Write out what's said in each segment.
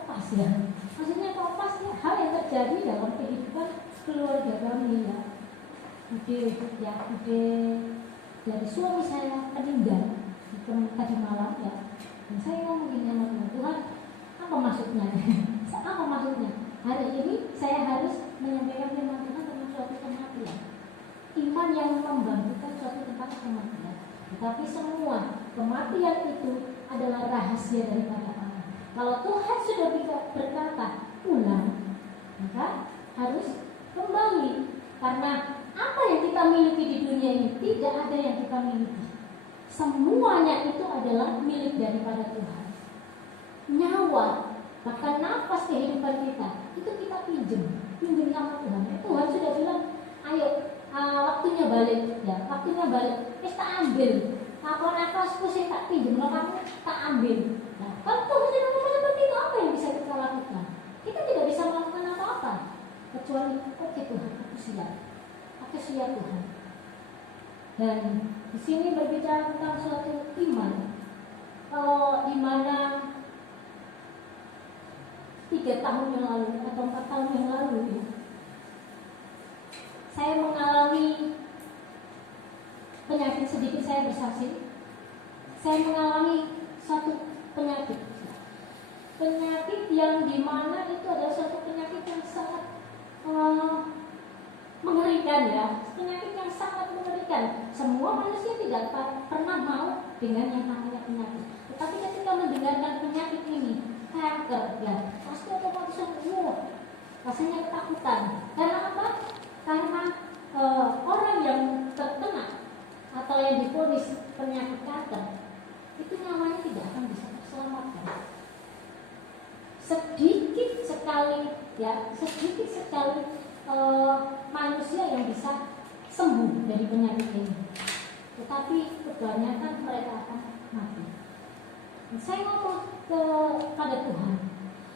kok pas ya? Maksudnya kok pas ya, hal yang terjadi dalam kehidupan keluarga kami ya. Bude dari suami saya meninggal tadi malam ya. Dan saya ngomongin sama Tuhan, apa maksudnya? Apa maksudnya? Hari ini saya harus menyampaikan firman Tuhan tentang suatu kematian. Iman yang membangkitkan suatu tempat kematian. Tetapi semua kematian itu adalah rahasia daripada Allah. Kalau Tuhan sudah berkata ulang, maka harus kembali. Karena apa yang kita miliki di dunia ini tidak ada yang kita miliki. Semuanya itu adalah milik daripada Tuhan. Nyawa, bahkan nafas kehidupan kita itu kita pinjam sama Tuhan. Tuhan sudah bilang, ayo waktunya balik ya, waktunya balik. Kita ambil. Apa nafasku saya tak pinjam, kalau kamu tak ambil. Nah, kalau Tuhan sudah ngomong seperti itu, apa yang bisa kita lakukan? Kita tidak bisa melakukan apa-apa kecuali oke Tuhan, aku siap Tuhan. Dan di sini berbicara tentang suatu iman. Kalau di mana 3 tahun yang lalu atau 4 tahun yang lalu ya, saya mengalami penyakit, sedikit saya bersaksi. Saya mengalami suatu penyakit yang dimana itu adalah suatu penyakit yang sangat mengerikan ya, penyakit yang sangat mengerikan. Semua manusia tidak pernah mau dengan yang namanya penyakit. Tetapi ketika mendengarkan penyakit ini, kanker ya, pasti otomatis rasanya ketakutan. Karena apa? Karena orang yang terkena atau yang divonis penyakit kanker itu nyawanya tidak akan bisa terselamatkan. Sedikit sekali manusia yang bisa sembuh dari penyakit ini, tetapi kebanyakan mereka akan mati. Saya ngomong kepada Tuhan,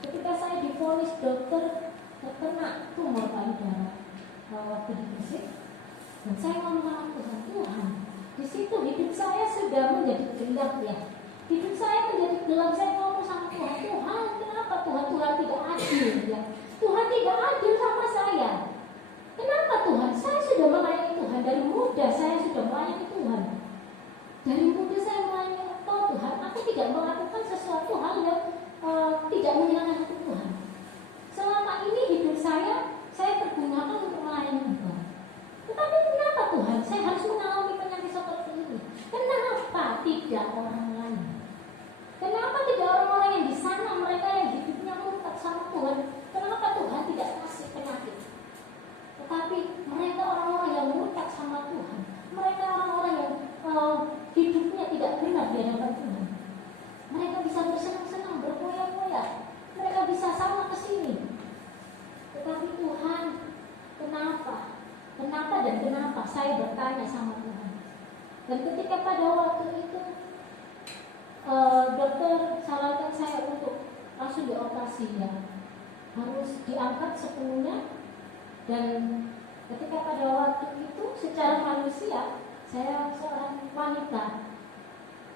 ketika saya divonis dokter terkena tumor payudara waktu di Gresik, dan saya ngomong sama Tuhan, di situ hidup saya sudah menjadi gelap ya. Hidup saya menjadi gelap. Saya ngomong sama Tuhan, kenapa Tuhan tidak adil ya? Tuhan tidak adil sama saya. Kenapa Tuhan? Saya sudah melayani Tuhan dari muda, saya sudah melayani Tuhan. Dari muda saya melayani Engkau Tuhan. Aku tidak melakukan sesuatu hal yang tidak menyenangkan hati Tuhan. Selama ini hidup saya pergunakan untuk melayani Engkau. Tetapi kenapa Tuhan saya harus mengalami penyakit seperti ini? Kenapa tidak orang lain? Kenapa tidak orang-orang yang di sana, mereka yang hidupnya murtad sama Tuhan? Kenapa Tuhan tidak kasih penyakit? Tetapi mereka orang-orang yang murtad sama Tuhan, mereka orang-orang yang hidupnya tidak benar di hadapan Tuhan. Mereka bisa bersenang-senang, berfoya-foya, mereka bisa sama ke sini. Tetapi Tuhan, kenapa saya bertanya sama Tuhan? Dan ketika pada waktu itu dokter sarankan saya untuk langsung dioperasi ya, harus diangkat sepenuhnya. Dan ketika pada waktu itu secara manusia, saya seorang wanita,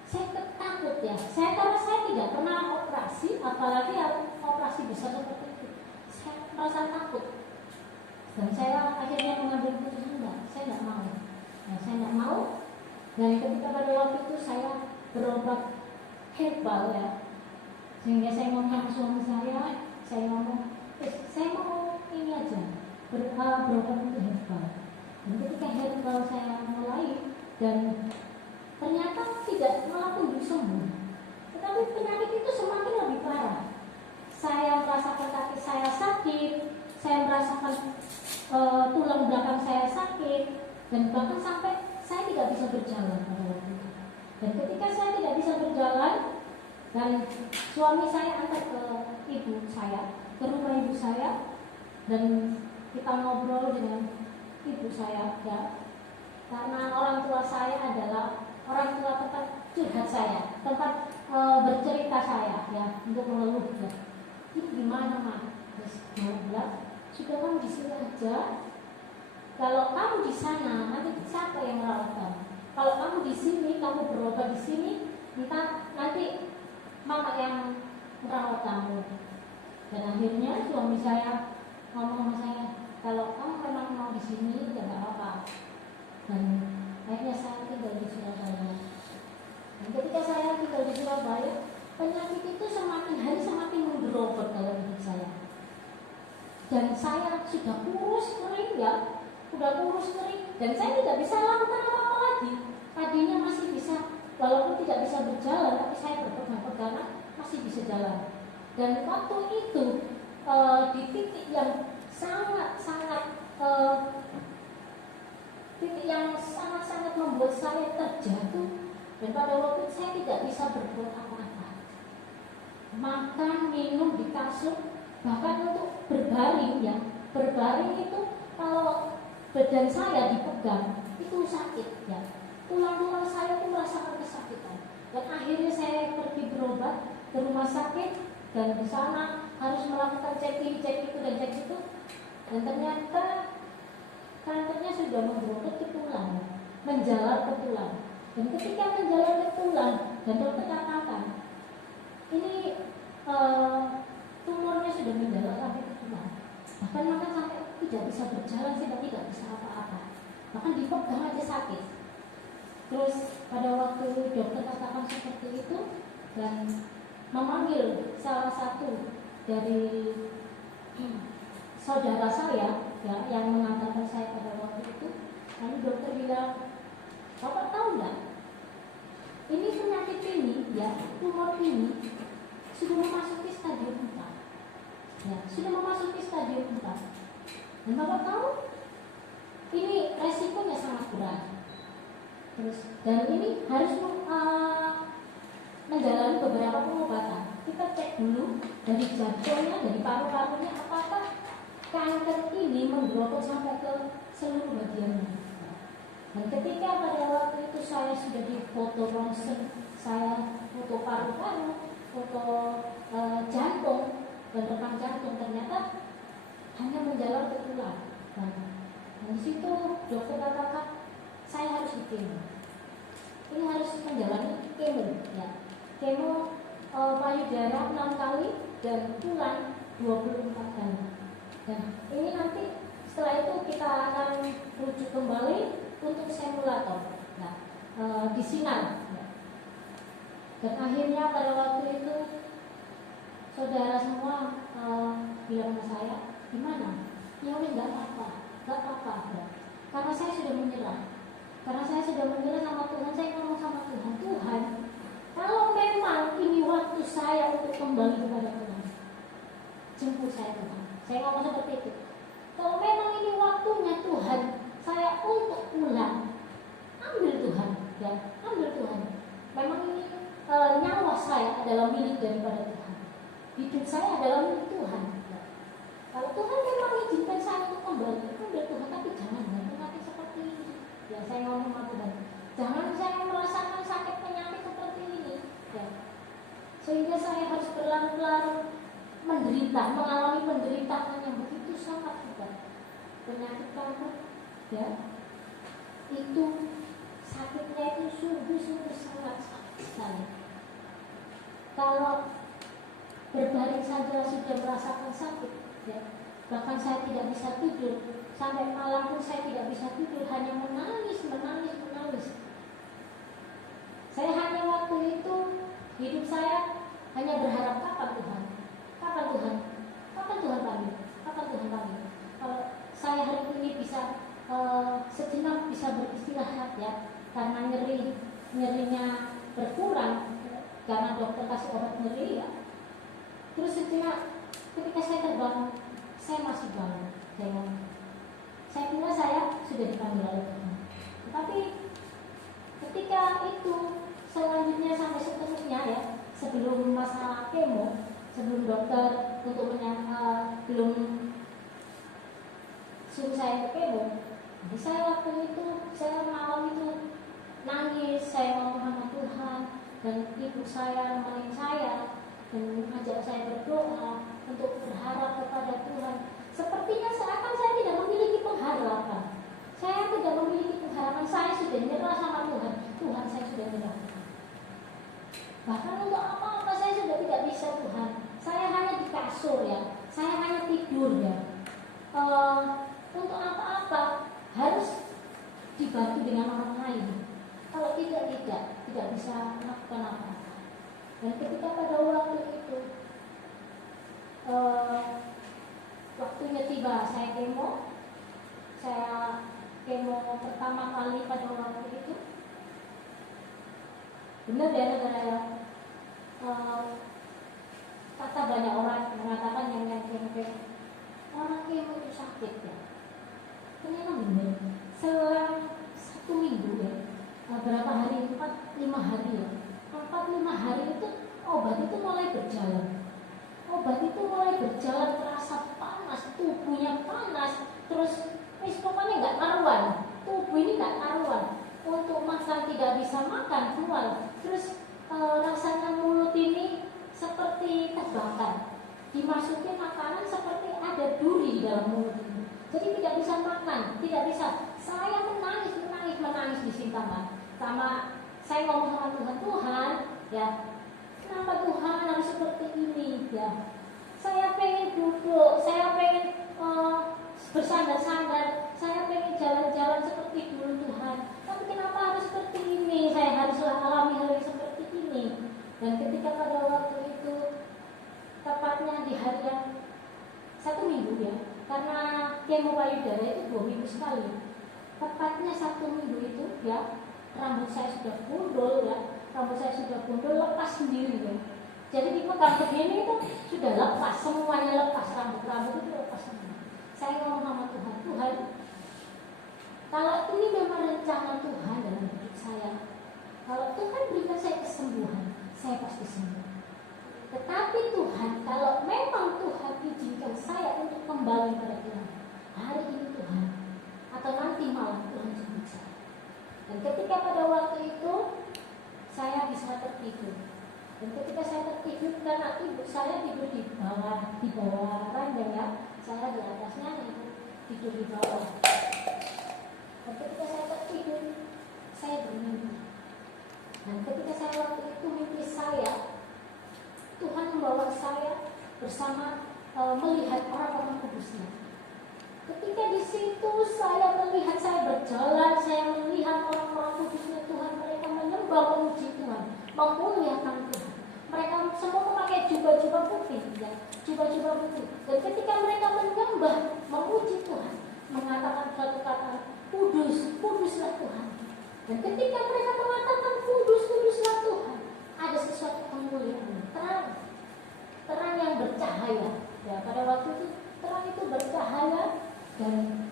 saya takut ya. Karena saya tidak pernah operasi, apalagi operasi besar seperti itu. Saya merasa takut. Dan saya akhirnya mengambil keputusan saya tidak mau. Saya tidak mau. Dan ketika pada waktu itu saya berobat herbal ya, sehingga saya ngomong ke suami saya ngomong, saya mau ini aja, berobat untuk herbal. Dan ketika herbal saya mulai, dan ternyata tidak melakukan sembuh, tetapi penyakit itu semakin lebih parah. Saya merasakan kaki saya sakit, saya merasakan tulang belakang saya sakit, dan bahkan sampai saya tidak bisa berjalan pada waktu itu. Dan ketika saya tidak bisa berjalan, dan suami saya antar ke ibu saya, ke rumah ibu saya, dan kita ngobrol dengan ibu saya ya. Karena orang tua saya adalah orang tua tempat curhat saya, tempat bercerita saya ya, untuk mengeluh ya. Ini gimana Mak? Terus dia bilang, sudah kamu di sini aja. Kalau kamu di sana, nanti siapa yang merawat kamu? Kalau kamu di sini, kamu berobat di sini, nanti mama yang merawat kamu. Dan akhirnya suami saya ngomong sama saya, kalau kamu memang mau di sini ya nggak apa-apa. Dan akhirnya saya tinggal di Surabaya. Dan ketika saya tinggal di Surabaya, penyakit itu semakin hari semakin menggerobak dalam hidup saya. Dan saya sudah kurus kering ya, sudah kurus kering, dan saya tidak bisa lakukan apa-apa lagi. Tadinya masih bisa, walaupun tidak bisa berjalan, tapi saya berpegang-pegangan masih bisa jalan. Dan waktu itu di titik yang sangat-sangat membuat saya terjatuh, dan pada waktu itu saya tidak bisa berbuat apa-apa. Makan, minum di kasur, bahkan untuk berbaring ya, berbaring itu kalau badan saya dipegang itu sakit ya, tulang-tulang saya itu merasakan kesakitan. Dan akhirnya saya pergi berobat ke rumah sakit, dan di sana harus melakukan cek ini, cek itu, dan cek itu, dan ternyata kankernya sudah membentuk ke tulang, menjalar ke tulang. Dan ketika menjalar ke tulang, dan dokter katakan ini tumornya sudah menjalar sampai ke tulang, bahkan makan sampai tidak bisa berjalan, tidak bisa apa-apa, bahkan dipegang aja sakit. Terus pada waktu dokter katakan seperti itu, dan memanggil salah satu dari saudara saya ya, yang mengantarkan saya pada waktu itu, lalu dokter bilang, Bapak tahu nggak, ini penyakit ini ya, tumor ini sudah memasuki stadium 4 ya, sudah memasuki stadium 4. Dan Bapak tahu ini resikonya sangat berat. Terus, dan ini harus menjalani beberapa pengobatan. Kita cek dulu dari jantungnya, dari paru-parunya, apakah kanker ini menggerogol sampai ke seluruh bagiannya. Dan ketika pada waktu itu saya sudah difoto ronsen, saya foto paru-paru, foto jantung dan rekam jantung, ternyata hanya menjalar ke tulang. Dan di situ dokter katakan saya harus dikemo. Ini harus menjalani kemo ya. Kemo payudara 6 kali dan tulang 24 kali. Dan ini nanti setelah itu kita akan rujuk kembali untuk simulator. Nah, di sinar. Ya. Dan akhirnya pada waktu itu saudara semua bilang sama saya, gimana? Ya udah nggak apa-apa. Ya. Karena saya sudah menyerah. Karena saya sudah menyerah sama Tuhan, saya ngomong sama Tuhan, Tuhan, kalau memang ini waktu saya untuk kembali kepada Tuhan, jemput saya Tuhan. Saya ngomong seperti itu. Kalau memang ini waktunya Tuhan, saya untuk pulang, ambil Tuhan, ya, ambil Tuhan. Memang ini nyawa saya adalah milik daripada Tuhan. Hidup saya adalah milik Tuhan. Ya. Kalau Tuhan memang izinkan saya untuk kembali, ambil Tuhan, tapi jangan mati seperti ini. Ya, saya ngomong sama Tuhan, jangan saya merasakan sakit penyakit seperti ini ya. Sehingga saya harus berlarut-larut menderita, mengalami penderitaan yang begitu sangat hebat. Penyakit kanker ya, itu sakitnya itu sungguh-sungguh sangat sakit sekali. Kalau berbaring saja sudah merasakan sakit ya. Bahkan saya tidak bisa tidur. Sampai malam pun saya tidak bisa tidur, hanya menangis. Saya hanya waktu itu, hidup saya hanya berharap kapan Tuhan panggil. Kalau saya hari ini bisa sejenak bisa beristirahat ya, karena nyerinya berkurang, karena dokter kasih obat nyeri ya. Terus sejenak ketika saya terbangun, saya masih bangun. Saya kira saya sudah dipanggil oleh Tuhan. Tetapi ketika itu selanjutnya sampai seterusnya ya, sebelum masa kemo, sebelum dokter untuk belum suruh saya ke kemo, jadi saya waktu itu, saya malam itu nangis, saya ngomong sama Tuhan, dan ibu saya nemenin saya dan mengajak saya berdoa untuk berharap kepada Tuhan. Sepertinya seakan saya tidak memiliki pengharapan. Saya tidak memiliki pengharapan. Saya sudah nyerah sama Tuhan. Tuhan, saya sudah nyerah. Bahkan untuk apa-apa saya sudah tidak bisa Tuhan. Saya hanya hanya di kasur ya, saya hanya tidur ya. Untuk apa-apa harus dibantu dengan orang lain. Kalau tidak bisa melakukan apa-apa. Dan ketika pada waktu itu waktunya tiba, saya kemo pertama kali pada waktu itu. Benar ya saudara ya, kata banyak orang mengatakan yang orang kemo itu sakit ya. Ternyata benar. Selang 1 minggu ya, berapa hari, 4-5 hari ya, 4-5 hari itu obat itu mulai berjalan. Obat itu mulai berjalan, terasa panas, tubuhnya panas, terus pokoknya nggak karuan, tubuh ini nggak karuan. Untuk makan tidak bisa makan, mual. Terus rasanya mulut ini seperti terbakar. Dimasukin makanan seperti ada duri dalam mulut ini. Jadi tidak bisa makan, tidak bisa. Saya menangis di sini sama saya ngomong sama Tuhan ya. Kenapa Tuhan harus seperti ini ya? Saya pengen duduk, saya pengen bersandar-sandar, saya pengen jalan-jalan seperti dulu Tuhan. Tapi kenapa harus seperti ini? Saya harus alami hal yang seperti ini. Dan ketika pada waktu itu, tepatnya di hari yang 1 minggu ya, karena kemo payudara itu 2 minggu sekali. Tepatnya 1 minggu itu ya, rambut saya sudah gundul ya. Rambut saya sudah gundul, lepas sendiri ya. Jadi dipegang begini itu sudah lepas, semuanya lepas, rambut itu lepas semua. Saya ngomong sama Tuhan, kalau ini memang rencana Tuhan dalam hidup saya, kalau Tuhan berikan saya kesembuhan, saya pasti sembuh. Tetapi Tuhan, kalau memang Tuhan izinkan saya untuk kembali pada Tuhan, hari ini Tuhan, atau nanti malam Tuhan jemput saya. Dan ketika pada waktu itu saya bisa tertidur. Dan ketika saya tertidur, karena ibu saya tidur di bawah ranjang ya, saya di atasnya, ibu tidur di bawah. Dan ketika saya tertidur, saya bermimpi. Dan ketika saya waktu itu mimpi saya, Tuhan membawa saya bersama melihat orang-orang kudusnya. Ketika di situ saya melihat, saya berjalan, saya melihat orang-orang kudusnya Tuhan, mereka menyembah memuji Tuhan, memuliakan Tuhan. Mereka semua memakai jubah-jubah putih, ya, jubah-jubah putih. Dan ketika mereka menyembah, memuji Tuhan, mengatakan suatu kata, kudus, kuduslah Tuhan. Dan ketika mereka mengatakan kudus, kuduslah Tuhan, ada sesuatu kemuliaan, terang yang bercahaya. Ya, pada waktu itu terang itu bercahaya. Dan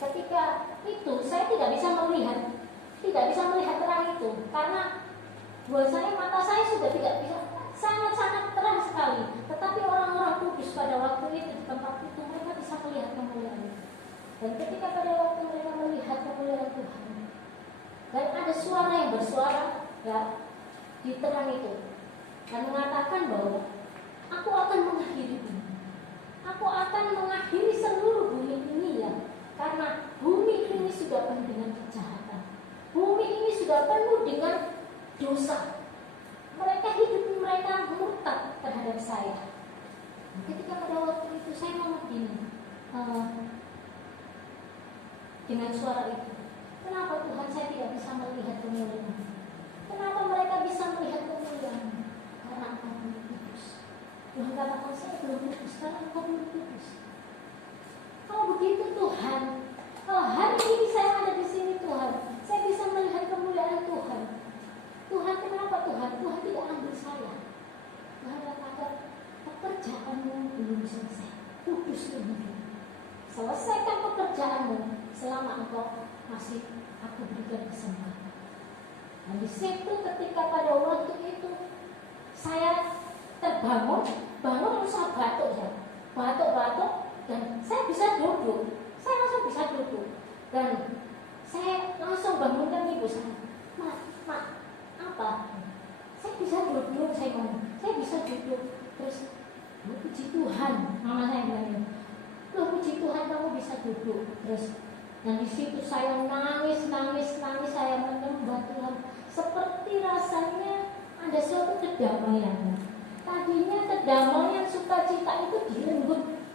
ketika itu saya tidak bisa melihat terang itu, karena buat saya mata saya sudah tidak bisa, sangat-sangat terang sekali. Tetapi orang-orang kudus pada waktu itu di tempat itu mereka bisa melihat kemuliaan itu. Dan ketika pada waktu mereka melihat kemuliaan Tuhan, dan ada suara yang bersuara ya di terang itu dan mengatakan bahwa aku akan mengakhiri bumi. Aku akan mengakhiri seluruh bumi ini ya, karena bumi ini sudah penuh dengan kejahatan. Bumi ini sudah penuh dengan dosa. Mereka murtad terhadap saya. Ketika pada waktu itu saya ngomong gini dengan suara itu, kenapa Tuhan saya tidak bisa melihat kemuliaan? Kenapa mereka bisa melihat kemuliaan? Karena Engkau belum kudus. Tuhan katakan saya belum kudus karena Engkau belum kudus. Kalau begitu Tuhan, kalau hari ini saya ada di sini Tuhan, saya bisa melihat kemuliaan Tuhan. Tuhan, kenapa Tuhan? Tuhan tidak ambil saya. Tuhan katakan, pekerjaanmu belum selesai. Kudus ini. Selesaikan pekerjaanmu selama engkau masih aku berikan kesempatan. Dan di situ ketika pada waktu itu saya terbangun, usaha batuk ya, batuk, dan saya bisa duduk. Saya langsung bisa duduk. Dan saya langsung bangunkan ibu saya. Mak, apa? Saya bisa duduk, saya ngomong. Saya bisa duduk. Terus, puji Tuhan, mama saya bilang, loh puji Tuhan kamu bisa duduk. Terus, dan di situ saya nangis, saya menyembah Tuhan. Seperti rasanya ada suatu kedamaian. Tadinya kedamaian suka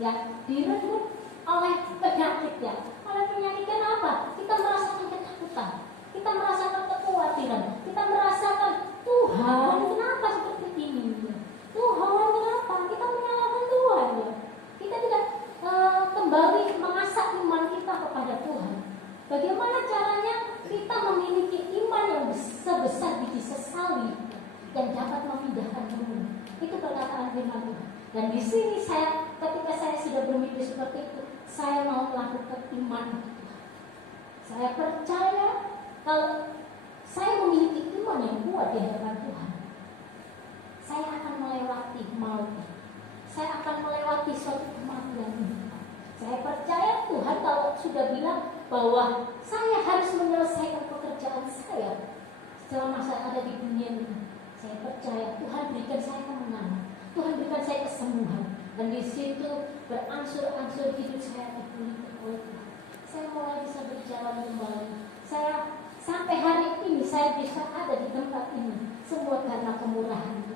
ya direnggut oleh penyakit ya. Oleh penyakit kenapa? Kita merasakan ketakutan, kita merasakan kekhawatiran, kita merasakan Tuhan kenapa seperti ini? Tuhan kenapa? Kita menyalahkan Tuhan ya. Kita tidak kembali mengasah iman kita kepada Tuhan. Bagaimana caranya kita memiliki iman yang sebesar biji sesawi yang dapat memindahkan gunung? Itu perkataan firman Tuhan. Dan di sini ketika saya sudah bermimpi seperti itu, saya mau melakukan iman itu. Saya percaya kalau saya memiliki iman yang kuat di hadapan Tuhan, saya akan melewati maut. Saya akan melewati suatu kematian ini. Saya percaya Tuhan kalau sudah bilang bahwa saya harus menyelesaikan pekerjaan saya selama saya ada di dunia ini. Saya percaya Tuhan berikan saya kemenangan, Tuhan berikan saya kesembuhan, dan di situ berangsur-angsur hidup saya dipulihkan oleh Tuhan. Saya mulai bisa berjalan kembali. Saya sampai hari ini saya bisa ada di tempat ini semua karena kemurahan